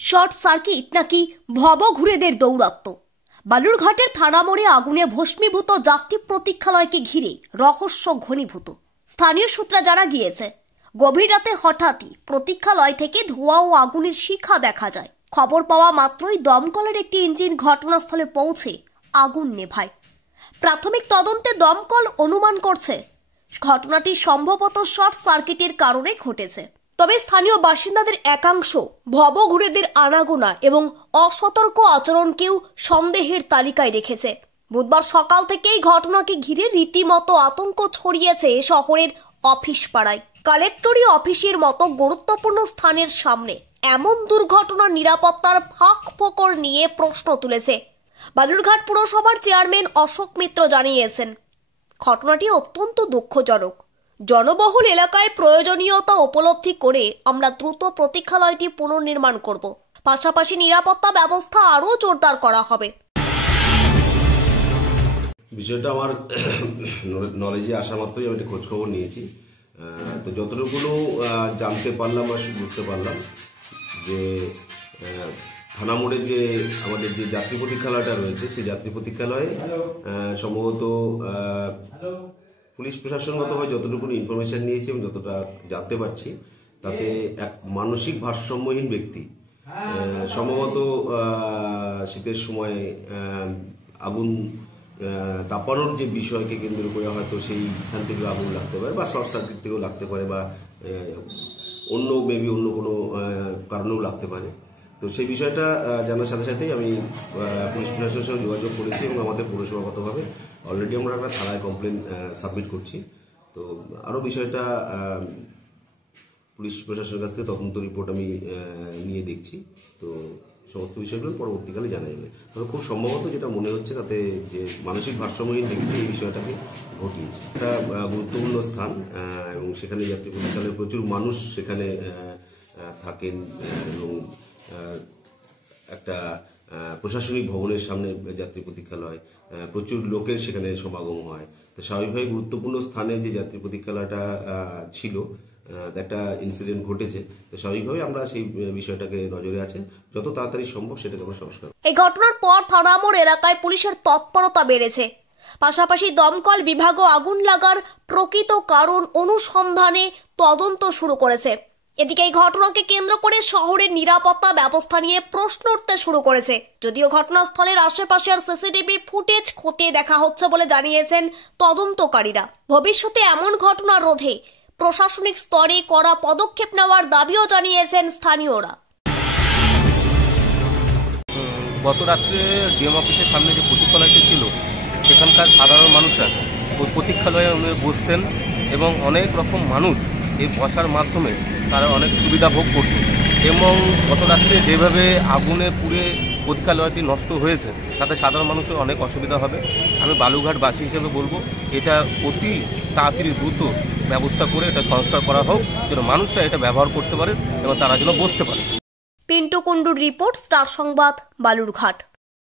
Short circuit নাকি ভবঘুরেদের দৌরাত্ম্য। বালুরঘাটের থানা মোড়ে আগুনে ভস্মীভূত যাত্রী প্রতীক্ষালয়কে ঘিরে রহস্য ঘনীভূত। স্থানীয় সূত্রে জানা গিয়েছে, গভীর রাতে হঠাৎই প্রতীক্ষালয় থেকে ধোঁয়া ও আগুনের শিখা দেখা যায়। খবর পাওয়া মাত্রই দমকলের একটি ইঞ্জিন ঘটনাস্থলে পৌঁছে আগুন নেভায়। প্রাথমিক তদন্তে দমকল অনুমান করছে ঘটনাটি সম্ভবত শর্ট সার্কিটের কারণে ঘটেছে। তবে স্থানীয় বাসিন্দাদের একাংশ ভবঘুরেদের আনাগোনা এবং অসতর্ক আচরণকেও সন্দেহের তালিকায় রেখেছে। বুধবার সকাল থেকেই ঘটনাকে ঘিরে রীতিমতো আতঙ্ক ছড়িয়েছে শহরের অফিস পাড়ায়। কালেক্টরি অফিসের মতো গুরুত্বপূর্ণ স্থানের সামনে এমন দুর্ঘটনার নিরাপত্তার ফাঁক ফোকর নিয়ে প্রশ্ন তুলেছে। বালুরঘাট পুরসভার চেয়ারম্যান অশোক মিত্র জানিয়েছেন, ঘটনাটি অত্যন্ত দুঃখজনক। জনবহুল এলাকায় প্রয়োজনীয়তা উপলব্ধি করে আমরা দ্রুত প্রতীক্ষালয়টি পুনর্নির্মাণ করব। পাশাপাশি নিরাপত্তা ব্যবস্থা আরও জোরদার করা হবে। বিষয়টা আমার নলেজে আসা মাত্রই আমি খোঁজ খবর নিয়েছি। তো যতটুকু জানতে পারলাম বা বুঝতে পারলাম যে থানা মোড়ে যে আমাদের যে যাত্রী প্রতীক্ষালয়টা রয়েছে, সেই যাত্রী প্রতীক্ষালয়ে সম্ভবত পুলিশ প্রশাসনগতভাবে যতটুকু ইনফরমেশন নিয়েছি এবং যতটা জানতে পারছি, তাতে এক মানসিক ভারসাম্যহীন ব্যক্তি সম্ভবত শীতের সময় আগুন তাপানোর যে বিষয়কে কেন্দ্র করে হয়তো সেইখান থেকে আগুন লাগতে পারে বা শর্ট সার্কিট থেকেও লাগতে পারে বা অন্য কোনো কারণেও লাগতে পারে। তো সেই বিষয়টা জানার সাথে সাথেই আমি পুলিশ প্রশাসনের সঙ্গে যোগাযোগ করেছি এবং আমাদের পৌরসভাগতভাবে অলরেডি আমরা একটা থানায় কমপ্লেন সাবমিট করছি। তো আরও বিষয়টা পুলিশ প্রশাসনের কাছ থেকে তদন্ত রিপোর্ট আমি নিয়ে দেখছি। তো সমস্ত বিষয়গুলো পরবর্তীকালে জানা যাবে। তবে খুব সম্ভবত যেটা মনে হচ্ছে, তাতে যে মানসিক ভারসাম্যহীন ব্যক্তি এই বিষয়টাকে ঘটিয়েছে। একটা গুরুত্বপূর্ণ স্থান এবং সেখানে যাত্রী প্রতীক্ষালয়ে প্রচুর মানুষ সেখানে থাকেন এবং একটা প্রশাসনিক ভবনের সামনে যাত্রী প্রতীক্ষালয়, প্রচুর লোকের সেখানে সমাগম হয়। তো স্বাভাবিকভাবে গুরুত্বপূর্ণ স্থানে যে যাত্রী প্রতীক্ষালয়টা ছিল, একটা ইনসিডেন্ট ঘটেছে। তো স্বাভাবিকভাবে আমরা সেই বিষয়টাকে নজরে আছে, যত তাড়াতাড়ি সম্ভব সেটাকে আমরা সংস্কার। এই ঘটনার পর থানা মোড় এলাকায় পুলিশের তৎপরতা বেড়েছে। পাশাপাশি দমকল বিভাগও আগুন লাগার প্রকৃত কারণ অনুসন্ধানে তদন্ত শুরু করেছে। এদিকে এই ঘটনাকে কেন্দ্র করে শহরের নিরাপত্তা ব্যবস্থা নিয়ে প্রশ্ন উঠতে শুরু করেছে। যদিও ঘটনাস্থলের আশেপাশের সিসিটিভি ফুটেজ খতিয়ে দেখা হচ্ছে বলে জানিয়েছেন তদন্তকারীরা। ভবিষ্যতে এমন ঘটনা রোধে প্রশাসনিক স্তরে কড়া পদক্ষেপ নেওয়ার দাবিও জানিয়েছেন স্থানীয়রা। গত রাত্রে ডিএম অফিসের সামনে যে প্রতীক্ষালয়টি ছিল, সেখানকার সাধারণ মানুষরা ওই প্রতীক্ষালয়ে বসতেন এবং অনেক রকম মানুষ এই বসার মাধ্যমে তারা অনেক সুবিধা ভোগ করত। এবং গত রাত্রে যেভাবে আগুনে পুড়ে প্রতীক্ষালয়টি নষ্ট হয়েছে, তাতে সাধারণ মানুষের অনেক অসুবিধা হবে। আমি বালুরঘাটবাসী হিসেবে বলবো, এটা অতি তাড়াতাড়ি দ্রুত ব্যবস্থা করে এটা সংস্কার করা হোক, যেন মানুষরা এটা ব্যবহার করতে পারে এবং তারা যেন বসতে পারে। পিন্টু কুন্ডুর রিপোর্ট, স্টার সংবাদ, বালুরঘাট।